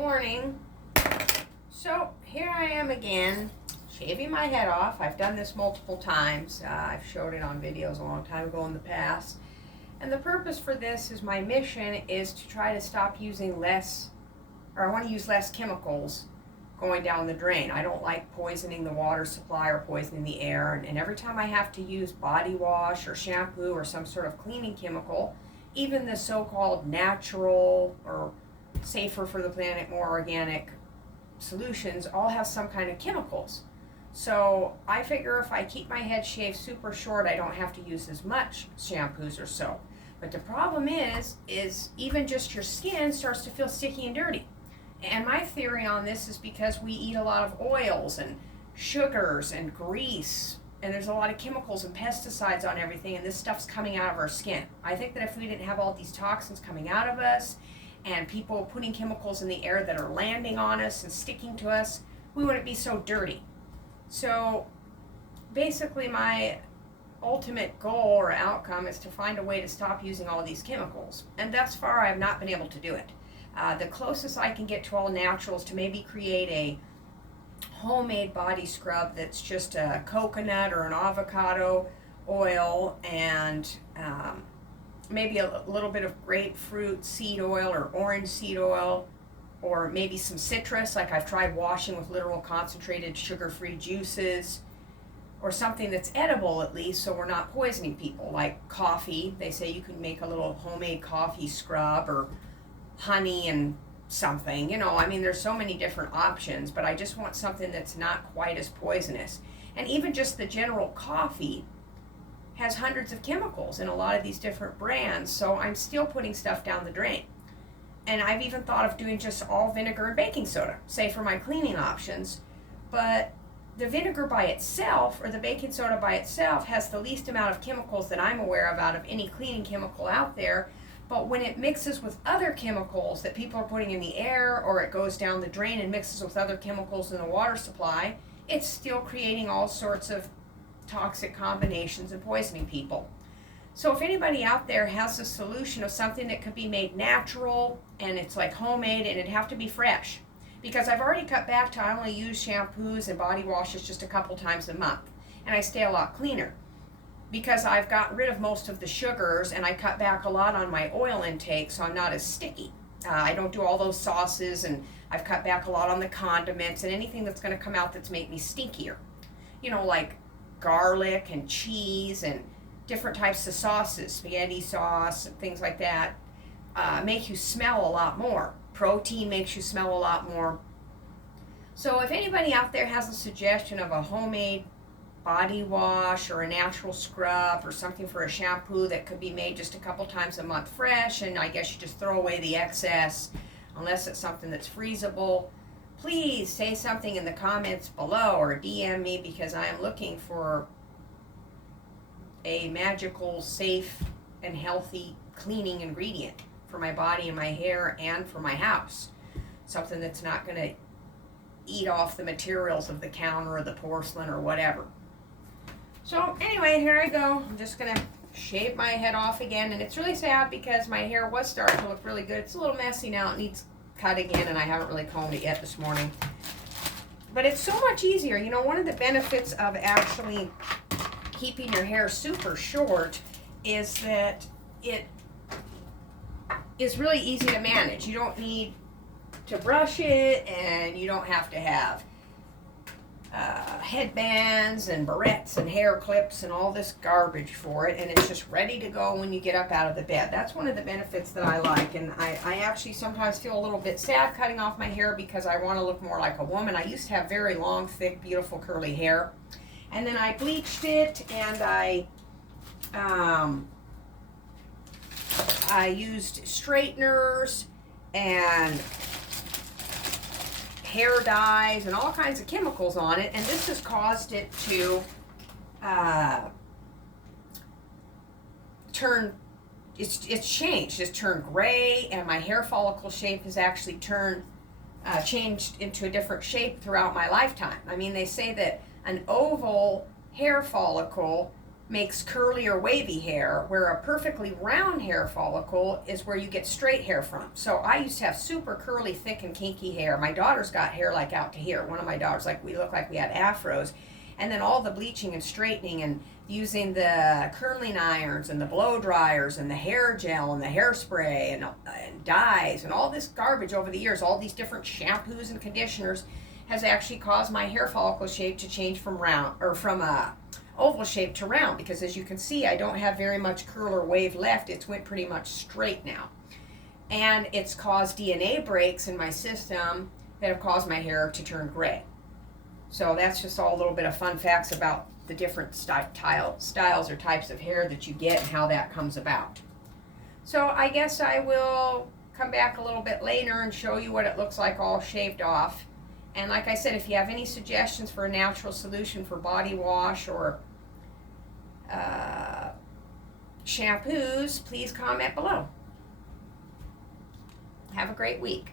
Morning. So here I am again, shaving my head off. I've done this multiple times. I've showed it on videos a long time ago in the past. And the purpose for this is my mission is to try to stop using I want to use less chemicals going down the drain. I don't like poisoning the water supply or poisoning the air. And every time I have to use body wash or shampoo or some sort of cleaning chemical, even the so-called natural or safer for the planet, more organic solutions all have some kind of chemicals. So I figure if I keep my head shaved super short, I don't have to use as much shampoos or soap. But the problem is even just your skin starts to feel sticky and dirty. And my theory on this is because we eat a lot of oils and sugars and grease, and there's a lot of chemicals and pesticides on everything, and this stuff's coming out of our skin. I think that if we didn't have all these toxins coming out of us and people putting chemicals in the air that are landing on us and sticking to us, we wouldn't be so dirty. So basically my ultimate goal or outcome is to find a way to stop using all these chemicals. And thus far I've not been able to do it. The closest I can get to all natural is to maybe create a homemade body scrub that's just a coconut or an avocado oil and maybe a little bit of grapefruit seed oil or orange seed oil, or maybe some citrus, like I've tried washing with literal concentrated sugar-free juices, or something that's edible at least, so we're not poisoning people, like coffee. They say you can make a little homemade coffee scrub, or honey and something, I mean, there's so many different options, but I just want something that's not quite as poisonous. And even just the general coffee has hundreds of chemicals in a lot of these different brands, so I'm still putting stuff down the drain. And I've even thought of doing just all vinegar and baking soda, say for my cleaning options, but the vinegar by itself, or the baking soda by itself, has the least amount of chemicals that I'm aware of out of any cleaning chemical out there. But when it mixes with other chemicals that people are putting in the air, or it goes down the drain and mixes with other chemicals in the water supply, it's still creating all sorts of toxic combinations and poisoning people. So if anybody out there has a solution of something that could be made natural and it's like homemade, and it'd have to be fresh, because I've already cut back to I only use shampoos and body washes just a couple times a month, and I stay a lot cleaner because I've gotten rid of most of the sugars and I cut back a lot on my oil intake, so I'm not as sticky. I don't do all those sauces, and I've cut back a lot on the condiments and anything that's going to come out that's made me stinkier. Like garlic and cheese and different types of sauces, spaghetti sauce and things like that, make you smell a lot more. Protein makes you smell a lot more. So if anybody out there has a suggestion of a homemade body wash or a natural scrub or something for a shampoo that could be made just a couple times a month fresh, and I guess you just throw away the excess unless it's something that's freezable, please say something in the comments below or DM me, because I am looking for a magical, safe, and healthy cleaning ingredient for my body and my hair and for my house. Something that's not going to eat off the materials of the counter or the porcelain or whatever. So anyway, here I go. I'm just going to shave my head off again, and it's really sad because my hair was starting to look really good. It's a little messy now. It needs cut again, and I haven't really combed it yet this morning. But it's so much easier. One of the benefits of actually keeping your hair super short is that it is really easy to manage. You don't need to brush it, and you don't have to have headbands and barrettes and hair clips and all this garbage for it, and it's just ready to go when you get up out of the bed. That's one of the benefits that I like, and I actually sometimes feel a little bit sad cutting off my hair because I want to look more like a woman. I used to have very long, thick, beautiful curly hair, and then I bleached it, and I used straighteners and hair dyes and all kinds of chemicals on it, and this has caused it to turn, it's changed. It's turned gray, and my hair follicle shape has actually changed into a different shape throughout my lifetime. I mean, they say that an oval hair follicle makes curly or wavy hair, where a perfectly round hair follicle is where you get straight hair from. So I used to have super curly, thick, and kinky hair. My daughter's got hair like out to here. One of my daughters, like, we look like we had afros. And then all the bleaching and straightening and using the curling irons and the blow dryers and the hair gel and the hairspray and dyes and all this garbage over the years, all these different shampoos and conditioners, has actually caused my hair follicle shape to change from round, or from a oval shape to round, because as you can see, I don't have very much curl or wave left. It's went pretty much straight now. And it's caused DNA breaks in my system that have caused my hair to turn gray. So that's just all a little bit of fun facts about the different styles or types of hair that you get and how that comes about. So I guess I will come back a little bit later and show you what it looks like all shaved off. And like I said, if you have any suggestions for a natural solution for body wash or shampoos, please comment below. Have a great week.